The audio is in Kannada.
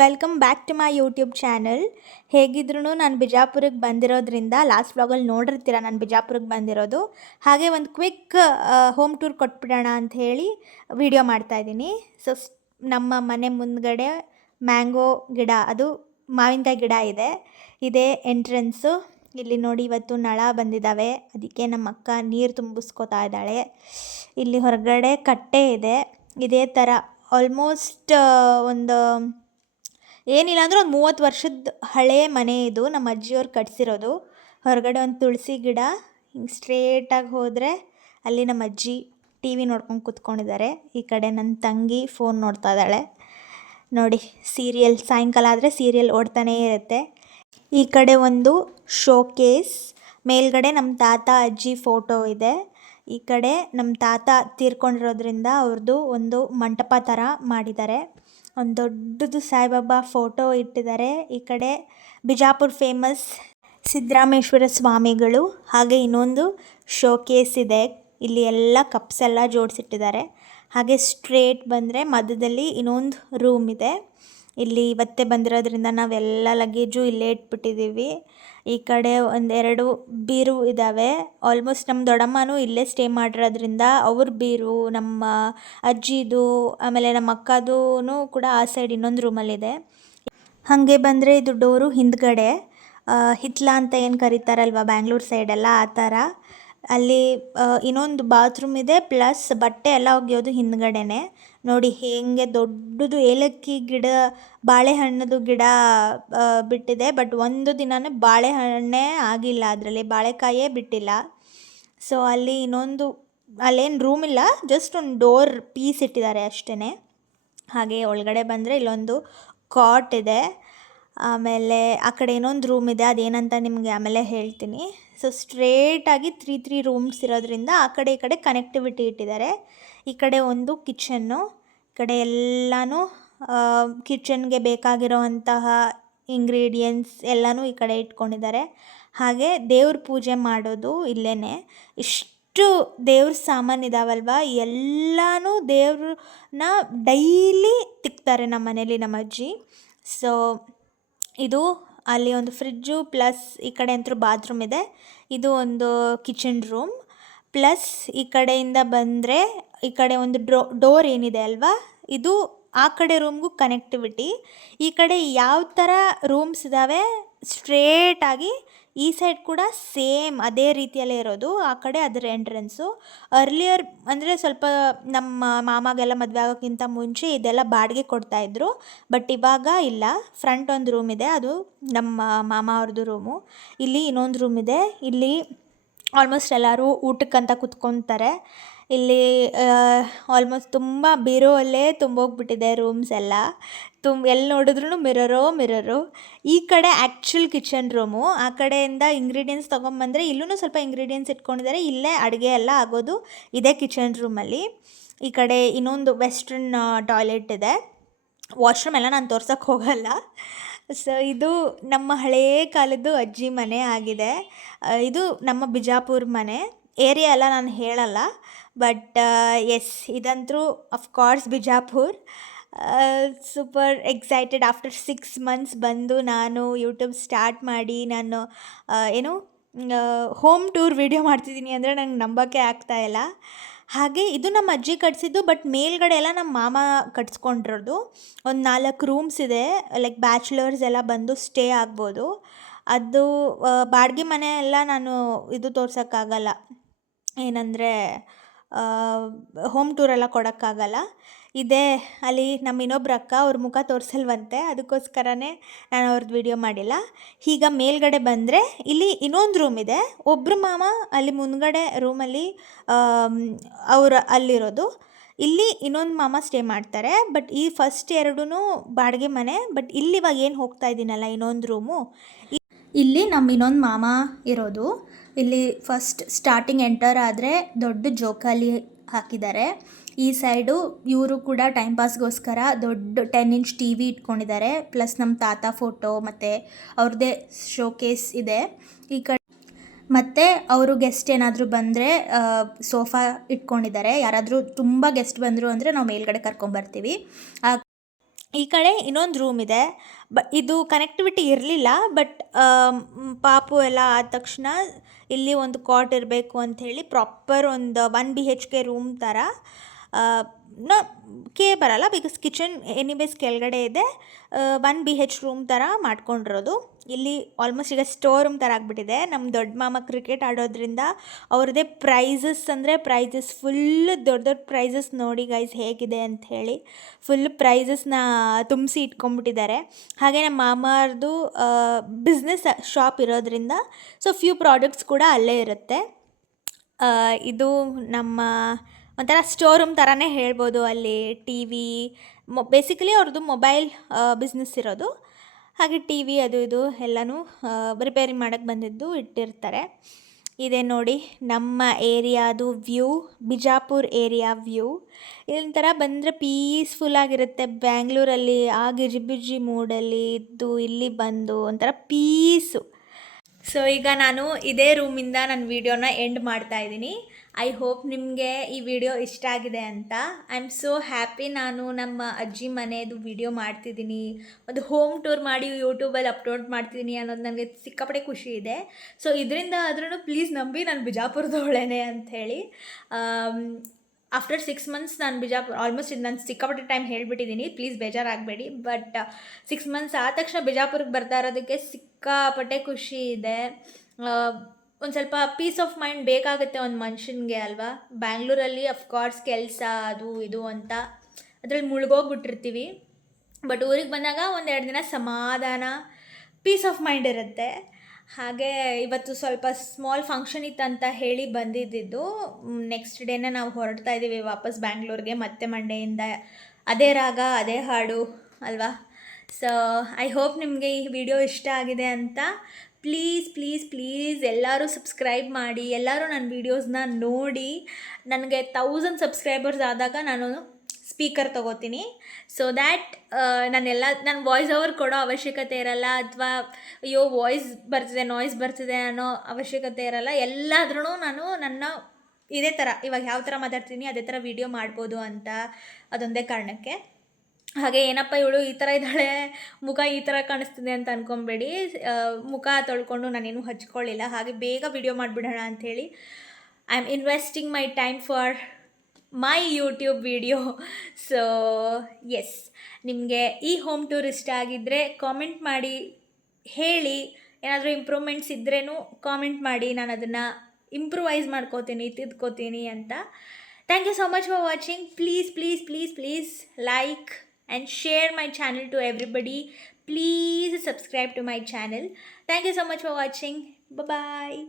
Welcome back to my YouTube channel. ಹೇಗಿದ್ರೂ ನಾನು ಬಿಜಾಪುರಕ್ಕೆ ಬಂದಿರೋದ್ರಿಂದ ಲಾಸ್ಟ್ ವ್ಲಾಗಲ್ಲಿ ನೋಡಿರ್ತೀರ ನಾನು ಬಿಜಾಪುರಕ್ಕೆ ಬಂದಿರೋದು. ಹಾಗೆ ಒಂದು ಕ್ವಿಕ್ ಹೋಮ್ ಟೂರ್ ಕೊಟ್ಬಿಡೋಣ ಅಂತ ಹೇಳಿ ವಿಡಿಯೋ ಮಾಡ್ತಾಯಿದ್ದೀನಿ. ಸೊ ನಮ್ಮ ಮನೆ ಮುಂದ್ಗಡೆ ಮ್ಯಾಂಗೋ ಗಿಡ, ಅದು ಮಾವಿನಕಾಯಿ ಗಿಡ ಇದೆ. ಇದೇ ಎಂಟ್ರೆನ್ಸು. ಇಲ್ಲಿ ನೋಡಿ ಇವತ್ತು ನಳ ಬಂದಿದ್ದಾವೆ, ಅದಕ್ಕೆ ನಮ್ಮ ಅಕ್ಕ ನೀರು ತುಂಬಿಸ್ಕೋತಾ ಇದ್ದಾಳೆ. ಇಲ್ಲಿ ಹೊರಗಡೆ ಕಟ್ಟೆ ಇದೆ. ಇದೇ ಥರ ಆಲ್ಮೋಸ್ಟ್ ಒಂದು ಏನಿಲ್ಲ ಅಂದರೆ ಒಂದು 30 ವರ್ಷದ ಹಳೆಯ ಮನೆ ಇದು. ನಮ್ಮ ಅಜ್ಜಿಯವ್ರು ಕಟ್ಸಿರೋದು. ಹೊರಗಡೆ ಒಂದು ತುಳಸಿ ಗಿಡ. ಹಿಂಗೆ ಸ್ಟ್ರೇಟಾಗಿ ಹೋದರೆ ಅಲ್ಲಿ ನಮ್ಮ ಅಜ್ಜಿ ಟಿ ವಿ ನೋಡ್ಕೊಂಡು ಕೂತ್ಕೊಂಡಿದ್ದಾರೆ. ಈ ಕಡೆ ನನ್ನ ತಂಗಿ ಫೋನ್ ನೋಡ್ತಾ ಇದ್ದಾಳೆ. ನೋಡಿ, ಸೀರಿಯಲ್ ಸಾಯಂಕಾಲ ಆದರೆ ಸೀರಿಯಲ್ ಓಡ್ತಾನೇ ಇರುತ್ತೆ. ಈ ಕಡೆ ಒಂದು ಶೋಕೇಸ್, ಮೇಲ್ಗಡೆ ನಮ್ಮ ತಾತ ಅಜ್ಜಿ ಫೋಟೋ ಇದೆ. ಈ ಕಡೆ ನಮ್ಮ ತಾತ ತೀರ್ಕೊಂಡಿರೋದ್ರಿಂದ ಅವ್ರದ್ದು ಒಂದು ಮಂಟಪ ಥರ ಮಾಡಿದ್ದಾರೆ. ಒಂದು ದೊಡ್ಡದು ಸಾಯಿಬಾಬಾ ಫೋಟೋ ಇಟ್ಟಿದ್ದಾರೆ. ಈ ಕಡೆ ಬಿಜಾಪುರ ಫೇಮಸ್ ಸಿದ್ದರಾಮೇಶ್ವರ ಸ್ವಾಮಿಗಳು. ಹಾಗೆ ಇನ್ನೊಂದು ಶೋಕೇಸ್ ಇದೆ. ಇಲ್ಲಿ ಎಲ್ಲ ಕಪ್ಸ್ ಎಲ್ಲ ಜೋಡಿಸಿಟ್ಟಿದ್ದಾರೆ. ಹಾಗೆ ಸ್ಟ್ರೇಟ್ ಬಂದರೆ ಮಧ್ಯದಲ್ಲಿ ಇನ್ನೊಂದು ರೂಮ್ ಇದೆ. ಇಲ್ಲಿ ಇವತ್ತೇ ಬಂದಿರೋದ್ರಿಂದ ನಾವೆಲ್ಲ ಲಗೇಜು ಇಲ್ಲೇ ಇಟ್ಬಿಟ್ಟಿದ್ದೀವಿ. ಈ ಕಡೆ ಒಂದೆರಡು ಬೀರು ಇದ್ದಾವೆ. ಆಲ್ಮೋಸ್ಟ್ ನಮ್ಮ ದೊಡ್ಡಮ್ಮನೂ ಇಲ್ಲೇ ಸ್ಟೇ ಮಾಡಿರೋದ್ರಿಂದ ಅವ್ರ ಬೀರು, ನಮ್ಮ ಅಜ್ಜಿದು, ಆಮೇಲೆ ನಮ್ಮ ಅಕ್ಕದೂ ಕೂಡ ಆ ಸೈಡ್ ಇನ್ನೊಂದು ರೂಮಲ್ಲಿದೆ. ಹಾಗೆ ಬಂದರೆ ಇದು ಡೋರು ಹಿಂದ್ಗಡೆ ಹಿತ್ಲ ಅಂತ ಏನು ಕರೀತಾರಲ್ವ ಬ್ಯಾಂಗ್ಳೂರು ಸೈಡೆಲ್ಲ, ಆ ಥರ. ಅಲ್ಲಿ ಇನ್ನೊಂದು ಬಾತ್ರೂಮ್ ಇದೆ, ಪ್ಲಸ್ ಬಟ್ಟೆ ಎಲ್ಲ ಒಗೆಯೋದು ಹಿಂದ್ಗಡೆನೆ. ನೋಡಿ ಹೇಗೆ ದೊಡ್ಡದು ಏಲಕ್ಕಿ ಗಿಡ, ಬಾಳೆಹಣ್ಣದು ಗಿಡ ಬಿಟ್ಟಿದೆ. ಬಟ್ ಒಂದು ದಿನವೂ ಬಾಳೆಹಣ್ಣೇ ಆಗಿಲ್ಲ, ಅದರಲ್ಲಿ ಬಾಳೆಕಾಯೇ ಬಿಟ್ಟಿಲ್ಲ. ಸೊ ಅಲ್ಲಿ ಇನ್ನೊಂದು, ಅಲ್ಲೇನು ರೂಮ್ ಇಲ್ಲ, ಜಸ್ಟ್ ಒಂದು ಡೋರ್ ಪೀಸ್ ಇಟ್ಟಿದ್ದಾರೆ ಅಷ್ಟೇ. ಹಾಗೆ ಒಳಗಡೆ ಬಂದರೆ ಇಲ್ಲೊಂದು ಕಾಟ್ ಇದೆ. ಆಮೇಲೆ ಆ ಕಡೆ ಇನ್ನೊಂದು ರೂಮ್ ಇದೆ, ಅದೇನಂತ ನಿಮಗೆ ಆಮೇಲೆ ಹೇಳ್ತೀನಿ. ಸೊ ಸ್ಟ್ರೇಟಾಗಿ 3 ರೂಮ್ಸ್ ಇರೋದ್ರಿಂದ ಆ ಕಡೆ ಈ ಕಡೆ ಕನೆಕ್ಟಿವಿಟಿ ಇಟ್ಟಿದ್ದಾರೆ. ಈ ಕಡೆ ಒಂದು ಕಿಚನ್ನು, ಈ ಕಡೆ ಎಲ್ಲನೂ ಕಿಚನ್ಗೆ ಬೇಕಾಗಿರೋವಂತಹ ಇಂಗ್ರೀಡಿಯೆಂಟ್ಸ್ ಎಲ್ಲನೂ ಈ ಕಡೆ ಇಟ್ಕೊಂಡಿದ್ದಾರೆ. ಹಾಗೆ ದೇವ್ರ ಪೂಜೆ ಮಾಡೋದು ಇಲ್ಲೇ. ಇಷ್ಟು ದೇವ್ರ ಸಾಮಾನು ಇದಾವಲ್ವ, ಎಲ್ಲನೂ ದೇವ್ರನ್ನ ಡೈಲಿ ತಿಕ್ತಾರೆ ನಮ್ಮ ಮನೇಲಿ ನಮ್ಮ ಅಜ್ಜಿ. ಸೊ ಇದು ಅಲ್ಲಿ ಒಂದು ಫ್ರಿಜ್ಜು, ಪ್ಲಸ್ ಈ ಕಡೆ ಅಂತೂ ಬಾತ್ರೂಮ್ ಇದೆ. ಇದು ಒಂದು ಕಿಚನ್ ರೂಮ್. ಪ್ಲಸ್ ಈ ಕಡೆಯಿಂದ ಬಂದರೆ ಈ ಕಡೆ ಒಂದು ಡೋರ್ ಏನಿದೆ ಅಲ್ವಾ, ಇದು ಆ ಕಡೆ ರೂಮ್ಗೂ ಕನೆಕ್ಟಿವಿಟಿ. ಈ ಕಡೆ ಯಾವ ಥರ ರೂಮ್ಸ್ ಇದ್ದಾವೆ ಸ್ಟ್ರೇಟಾಗಿ ಈ ಸೈಡ್ ಕೂಡ ಸೇಮ್ ಅದೇ ರೀತಿಯಲ್ಲೇ ಇರೋದು. ಆ ಕಡೆ ಅದರ ಎಂಟ್ರೆನ್ಸು. ಅರ್ಲಿಯರ್ ಅಂದರೆ ಸ್ವಲ್ಪ ನಮ್ಮ ಮಾಮಾಗೆಲ್ಲ ಮದುವೆ ಆಗೋಕ್ಕಿಂತ ಮುಂಚೆ ಇದೆಲ್ಲ ಬಾಡಿಗೆ ಕೊಡ್ತಾಯಿದ್ರು. ಬಟ್ ಇವಾಗ ಇಲ್ಲ. ಫ್ರಂಟ್ ಒಂದು ರೂಮ್ ಇದೆ, ಅದು ನಮ್ಮ ಮಾಮ ಅವ್ರದ್ದು ರೂಮು. ಇಲ್ಲಿ ಇನ್ನೊಂದು ರೂಮ್ ಇದೆ. ಇಲ್ಲಿ ಆಲ್ಮೋಸ್ಟ್ ಎಲ್ಲರೂ ಊಟಕ್ಕಂತ ಕುತ್ಕೊತಾರೆ. ಇಲ್ಲಿ ಆಲ್ಮೋಸ್ಟ್ ತುಂಬ ಬೀರೋಲ್ಲೇ ತುಂಬೋಗ್ಬಿಟ್ಟಿದೆ ರೂಮ್ಸ್ ಎಲ್ಲ. ಎಲ್ಲಿ ನೋಡಿದ್ರೂ ಮಿರರು. ಈ ಕಡೆ ಆ್ಯಕ್ಚುಲ್ ಕಿಚನ್ ರೂಮು. ಆ ಕಡೆಯಿಂದ ಇಂಗ್ರೀಡಿಯೆಂಟ್ಸ್ ತೊಗೊಂಬಂದರೆ ಇಲ್ಲೂ ಸ್ವಲ್ಪ ಇಂಗ್ರೀಡಿಯೆಂಟ್ಸ್ ಇಟ್ಕೊಂಡಿದ್ದಾರೆ. ಇಲ್ಲೇ ಅಡುಗೆ ಎಲ್ಲ ಆಗೋದು ಇದೇ ಕಿಚನ್ ರೂಮಲ್ಲಿ. ಈ ಕಡೆ ಇನ್ನೊಂದು ವೆಸ್ಟ್ರನ್ ಟಾಯ್ಲೆಟ್ ಇದೆ. ವಾಶ್ರೂಮ್ ಎಲ್ಲ ನಾನು ತೋರ್ಸೋಕ್ಕೆ ಹೋಗಲ್ಲ. ಸೊ ಇದು ನಮ್ಮ ಹಳೆಯ ಕಾಲದ್ದು ಅಜ್ಜಿ ಮನೆ ಆಗಿದೆ. ಇದು ನಮ್ಮ ಬಿಜಾಪುರ ಮನೆ. ಏರಿಯಾ ಎಲ್ಲ ನಾನು ಹೇಳಲ್ಲ, ಬಟ್ ಎಸ್, ಇದಂತೂ of course Bijapur. Super excited. After 6 months ಬಂದು ನಾನು ಯೂಟ್ಯೂಬ್ ಸ್ಟಾರ್ಟ್ ಮಾಡಿ ನಾನು ಹೋಮ್ ಟೂರ್ ವಿಡಿಯೋ ಮಾಡ್ತಿದ್ದೀನಿ ಅಂದರೆ ನಂಗೆ ನಂಬೋಕ್ಕೆ ಆಗ್ತಾಯಿಲ್ಲ. ಹಾಗೆ ಇದು ನಮ್ಮ ಅಜ್ಜಿ ಕಟ್ಸಿದ್ದು, ಬಟ್ ಮೇಲ್ಗಡೆ ಎಲ್ಲ ನಮ್ಮ ಮಾಮ ಕಟ್ಸ್ಕೊಂಡಿರೋದು. ಒಂದು 4 ರೂಮ್ಸ್ ಇದೆ, ಲೈಕ್ ಬ್ಯಾಚುಲರ್ಸ್ ಎಲ್ಲ ಬಂದು ಸ್ಟೇ ಆಗ್ಬೋದು. ಅದು ಬಾಡಿಗೆ ಮನೆ ಎಲ್ಲ ನಾನು ಇದು ತೋರ್ಸೋಕ್ಕಾಗಲ್ಲ, ಏನಂದರೆ ಹೋಮ್ ಟೂರೆಲ್ಲ ಕೊಡೋಕ್ಕಾಗಲ್ಲ. ಇದೇ ಅಲ್ಲಿ ನಮ್ಮ ಇನ್ನೊಬ್ರು ಅಕ್ಕ, ಅವ್ರ ಮುಖ ತೋರಿಸಲ್ವಂತೆ, ಅದಕ್ಕೋಸ್ಕರನೇ ನಾನು ಅವ್ರದ್ದು ವಿಡಿಯೋ ಮಾಡಿಲ್ಲ. ಈಗ ಮೇಲ್ಗಡೆ ಬಂದರೆ ಇಲ್ಲಿ ಇನ್ನೊಂದು ರೂಮ್ ಇದೆ. ಒಬ್ಬರು ಮಾಮ ಅಲ್ಲಿ ಮುಂದ್ಗಡೆ ರೂಮಲ್ಲಿ ಅಲ್ಲಿರೋದು. ಇಲ್ಲಿ ಇನ್ನೊಂದು ಮಾಮ ಸ್ಟೇ ಮಾಡ್ತಾರೆ. ಬಟ್ ಈ ಫಸ್ಟ್ 2 ಬಾಡಿಗೆ ಮನೆ. ಬಟ್ ಇಲ್ಲಿ ಇವಾಗ ಏನು ಹೋಗ್ತಾ ಇದ್ದೀನಲ್ಲ ಇನ್ನೊಂದು ರೂಮು, ಇಲ್ಲಿ ನಮ್ಮ ಇನ್ನೊಂದು ಮಾಮ ಇರೋದು. ಇಲ್ಲಿ ಫಸ್ಟ್ ಸ್ಟಾರ್ಟಿಂಗ್ ಎಂಟರ್ ಆದರೆ ದೊಡ್ಡ ಜೋಕಾಲಿ ಹಾಕಿದ್ದಾರೆ. ಈ ಸೈಡು ಇವರು ಕೂಡ ಟೈಮ್ ಪಾಸ್ಗೋಸ್ಕರ ದೊಡ್ಡ 10 ಇಂಚ್ ಟಿ ವಿ ಇಟ್ಕೊಂಡಿದ್ದಾರೆ. ಪ್ಲಸ್ ನಮ್ಮ ತಾತ ಫೋಟೋ ಮತ್ತು ಅವ್ರದ್ದೇ ಶೋಕೇಸ್ ಇದೆ. ಈ ಕಡೆ ಮತ್ತು ಅವರು ಗೆಸ್ಟ್ ಏನಾದರೂ ಬಂದರೆ ಸೋಫಾ ಇಟ್ಕೊಂಡಿದ್ದಾರೆ. ಯಾರಾದರೂ ತುಂಬ ಗೆಸ್ಟ್ ಬಂದರು ಅಂದರೆ ನಾವು ಮೇಲ್ಗಡೆ ಕರ್ಕೊಂಬರ್ತೀವಿ. ಈ ಕಡೆ ಇನ್ನೊಂದು ರೂಮ್ ಇದೆ. ಇದು ಕನೆಕ್ಟಿವಿಟಿ ಇರಲಿಲ್ಲ, ಬಟ್ ಪಾಪು ಎಲ್ಲ ಆದ ತಕ್ಷಣ ಇಲ್ಲಿ ಒಂದು ಕಾಟ್ ಇರಬೇಕು ಅಂಥೇಳಿ ಪ್ರಾಪರ್ ಒಂದು 1 BHK ರೂಮ್ ಥರ ನ ಕೆ ಬರಲ್ಲ, ಬಿಕಾಸ್ ಕಿಚನ್ ಎನಿವೇಸ್ ಕೆಳಗಡೆ ಇದೆ. 1 BH ರೂಮ್ ಥರ ಮಾಡ್ಕೊಂಡಿರೋದು. ಇಲ್ಲಿ ಆಲ್ಮೋಸ್ಟ್ ಈಗ ಸ್ಟೋರ್ ರೂಮ್ ಥರ ಆಗಿಬಿಟ್ಟಿದೆ. ನಮ್ಮ ದೊಡ್ಡ ಮಾಮ ಕ್ರಿಕೆಟ್ ಆಡೋದ್ರಿಂದ ಅವ್ರದ್ದೇ ಪ್ರೈಸಸ್ ಅಂದರೆ ಪ್ರೈಸಸ್ ಫುಲ್ ದೊಡ್ಡ ದೊಡ್ಡ ಪ್ರೈಸಸ್ ನೋಡಿ ಗೈಸ್ ಹೇಗಿದೆ ಅಂಥೇಳಿ. ಫುಲ್ ಪ್ರೈಸಸ್ನ ತುಂಬಿಸಿ ಇಟ್ಕೊಂಡ್ಬಿಟ್ಟಿದ್ದಾರೆ. ಹಾಗೆ ನಮ್ಮ ಮಾಮಾರ್ದು ಬಿಸ್ನೆಸ್ ಶಾಪ್ ಇರೋದ್ರಿಂದ ಸೊ ಫ್ಯೂ ಪ್ರಾಡಕ್ಟ್ಸ್ ಕೂಡ ಅಲ್ಲೇ ಇರುತ್ತೆ. ಇದು ನಮ್ಮ ಒಂಥರ ಸ್ಟೋರ್ ರೂಮ್ ಥರನೇ ಹೇಳ್ಬೋದು. ಅಲ್ಲಿ ಟಿ ವಿ ಬೇಸಿಕಲಿ ಅವ್ರದ್ದು ಮೊಬೈಲ್ ಬಿಸ್ನೆಸ್ ಇರೋದು. ಹಾಗೆ ಟಿ ವಿ ಅದು ಇದು ಎಲ್ಲನೂ ರಿಪೇರಿ ಮಾಡೋಕ್ಕೆ ಬಂದಿದ್ದು ಇಟ್ಟಿರ್ತಾರೆ. ಇದೆ ನೋಡಿ ನಮ್ಮ ಏರಿಯಾದು ವ್ಯೂ, ಬಿಜಾಪುರ ಏರಿಯಾ ವ್ಯೂ. ಇದೊಂಥರ ಬಂದರೆ ಪೀಸ್ಫುಲ್ಲಾಗಿರುತ್ತೆ. ಬ್ಯಾಂಗ್ಳೂರಲ್ಲಿ ಆ ಗಿಜಿಬಿಜಿ ಮೂಡಲ್ಲಿ ಇದ್ದು ಇಲ್ಲಿ ಬಂದು ಒಂಥರ ಪೀಸು. ಸೊ ಈಗ ನಾನು ಇದೇ ರೂಮಿಂದ ನನ್ನ ವೀಡಿಯೋನ ಎಂಡ್ ಮಾಡ್ತಾ ಇದ್ದೀನಿ. ಐ ಹೋಪ್ ನಿಮಗೆ ಈ ವಿಡಿಯೋ ಇಷ್ಟ ಆಗಿದೆ ಅಂತ. I am so happy. ನಾನು ನಮ್ಮ ಅಜ್ಜಿ ಮನೆಯದು ವಿಡಿಯೋ ಮಾಡ್ತಿದ್ದೀನಿ, ಒಂದು ಹೋಮ್ ಟೂರ್ ಮಾಡಿ ಯೂಟ್ಯೂಬಲ್ಲಿ ಅಪ್ಲೋಡ್ ಮಾಡ್ತಿದ್ದೀನಿ ಅನ್ನೋದು ನನಗೆ ಸಿಕ್ಕಾಪಟ್ಟೆ ಖುಷಿ ಇದೆ. ಸೊ ಇದರಿಂದ ಆದ್ರೂ ಪ್ಲೀಸ್ ನಂಬಿ ನಾನು ಬಿಜಾಪುರದವಳೇನೆ ಅಂಥೇಳಿ. ಆಫ್ಟರ್ 6 months ನಾನು ಬಿಜಾಪುರ ಆಲ್ಮೋಸ್ಟ್ ಇದು ನಾನು ಸಿಕ್ಕಾಪಟ್ಟೆ ಟೈಮ್ ಹೇಳಿಬಿಟ್ಟಿದ್ದೀನಿ, ಪ್ಲೀಸ್ ಬೇಜಾರಾಗಬೇಡಿ. ಬಟ್ 6 months ಆದ ತಕ್ಷಣ ಬಿಜಾಪುರಕ್ಕೆ ಬರ್ತಾ ಇರೋದಕ್ಕೆ ಸಿಕ್ಕಾಪಟ್ಟೆ ಖುಷಿ ಇದೆ. ಒಂದು ಸ್ವಲ್ಪ ಪೀಸ್ ಆಫ್ ಮೈಂಡ್ ಬೇಕಾಗುತ್ತೆ ಒಂದು ಮನುಷ್ಯನಿಗೆ ಅಲ್ವಾ. ಬ್ಯಾಂಗ್ಳೂರಲ್ಲಿ ಅಫ್ಕೋರ್ಸ್ ಕೆಲಸ ಅದು ಇದು ಅಂತ ಅದರಲ್ಲಿ ಮುಳುಗೋಗ್ಬಿಟ್ಟಿರ್ತೀವಿ. ಬಟ್ ಊರಿಗೆ ಬಂದಾಗ 1-2 ದಿನ ಸಮಾಧಾನ, ಪೀಸ್ ಆಫ್ ಮೈಂಡ್ ಇರುತ್ತೆ. ಹಾಗೆ ಇವತ್ತು ಸ್ವಲ್ಪ ಸ್ಮಾಲ್ ಫಂಕ್ಷನ್ ಇತ್ತಂತ ಹೇಳಿ ಬಂದಿದ್ದು. ನೆಕ್ಸ್ಟ್ ಡೇನೇ ನಾವು ಹೊರಡ್ತಾ ಇದ್ದೀವಿ ವಾಪಸ್ ಬ್ಯಾಂಗ್ಳೂರ್ಗೆ. ಮತ್ತೆ ಮಂಡೆಯಿಂದ ಅದೇ ರಾಗ ಅದೇ ಹಾಡು ಅಲ್ವಾ. ಸೊ ಐ ಹೋಪ್ ನಿಮಗೆ ಈ ವಿಡಿಯೋ ಇಷ್ಟ ಆಗಿದೆ ಅಂತ. ಪ್ಲೀಸ್ ಪ್ಲೀಸ್ ಪ್ಲೀಸ್ ಎಲ್ಲರೂ ಸಬ್ಸ್ಕ್ರೈಬ್ ಮಾಡಿ, ಎಲ್ಲರೂ ನನ್ನ ವೀಡಿಯೋಸ್ನ ನೋಡಿ. ನನಗೆ 1000 ಸಬ್ಸ್ಕ್ರೈಬರ್ಸ್ ಆದಾಗ ನಾನು ಸ್ಪೀಕರ್ ತೊಗೋತೀನಿ. ಸೊ ದ್ಯಾಟ್ ನನ್ನ ವಾಯ್ಸ್ ಓವರ್ ಕೊಡೋ ಅವಶ್ಯಕತೆ ಇರಲ್ಲ, ಅಥವಾ ಅಯ್ಯೋ ವಾಯ್ಸ್ ಬರ್ತಿದೆ ನಾಯ್ಸ್ ಬರ್ತಿದೆ ಅನ್ನೋ ಅವಶ್ಯಕತೆ ಇರಲ್ಲ. ಎಲ್ಲಾದ್ರೂ ನಾನು ನನ್ನ ಇದೇ ಥರ ಇವಾಗ ಯಾವ ಥರ ಮಾತಾಡ್ತೀನಿ ಅದೇ ಥರ ವೀಡಿಯೋ ಮಾಡ್ಬೋದು ಅಂತ, ಅದೊಂದೇ ಕಾರಣಕ್ಕೆ. ಹಾಗೆ ಏನಪ್ಪ ಇವಳು ಈ ಥರ ಇದ್ದಾಳೆ, ಮುಖ ಈ ಥರ ಕಾಣಿಸ್ತಿದೆ ಅಂತ ಅಂದ್ಕೊಬೇಡಿ. ಮುಖ ತೊಳ್ಕೊಂಡು ನಾನೇನು ಹಚ್ಕೊಳ್ಳಿಲ್ಲ, ಹಾಗೆ ಬೇಗ ವಿಡಿಯೋ ಮಾಡಿಬಿಡೋಣ ಅಂಥೇಳಿ I am investing my time for my YouTube video. So yes, ನಿಮಗೆ ಈ ಹೋಮ್ ಟೂರ್ ಇಷ್ಟ ಆಗಿದ್ದರೆ ಕಾಮೆಂಟ್ ಮಾಡಿ ಹೇಳಿ. ಏನಾದರೂ ಇಂಪ್ರೂವ್ಮೆಂಟ್ಸ್ ಇದ್ರೇನು ಕಾಮೆಂಟ್ ಮಾಡಿ, ನಾನು ಅದನ್ನು ಇಂಪ್ರೂವೈಸ್ ಮಾಡ್ಕೋತೀನಿ, ತಿದ್ಕೋತೀನಿ ಅಂತ. Thank you so much for watching. Please please please please like and share my channel to everybody. Please subscribe to my channel. Thank you so much for watching. Bye bye.